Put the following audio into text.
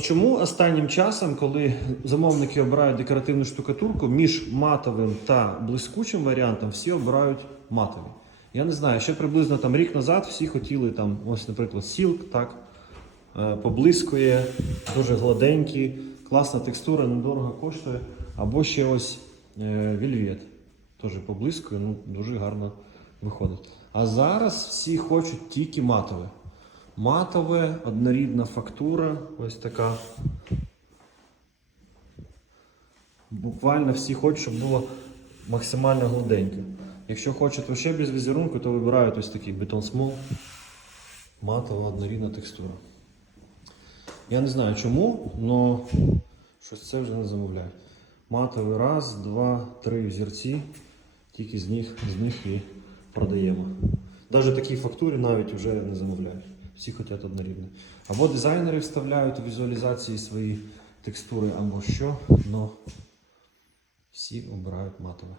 Чому останнім часом, коли замовники обирають декоративну штукатурку, між матовим та блискучим варіантом всі обирають матовий? Я не знаю, ще приблизно там рік назад всі хотіли там, ось, наприклад, сілк, так, е, поблискує, дуже гладенький, класна текстура, недорого коштує. Або ще ось е, вільвет, теж поблискує, ну дуже гарно виходить. А зараз всі хочуть тільки матове. Матове, однорідна фактура, ось така. Буквально всі хочуть, щоб було максимально гладенько. Якщо хочуть ще без візерунку, то вибирають ось такий бетон смол. Матова однорідна текстура. Я не знаю чому, але щось це вже не замовляю. Матовий раз, два, три взірці. Тільки з них, з них і продаємо. Навіть такі фактури навіть вже не замовляють. Всі хочуть однорідне. Або дизайнери вставляють у візуалізації свої текстури, або що, але всі обирають матове.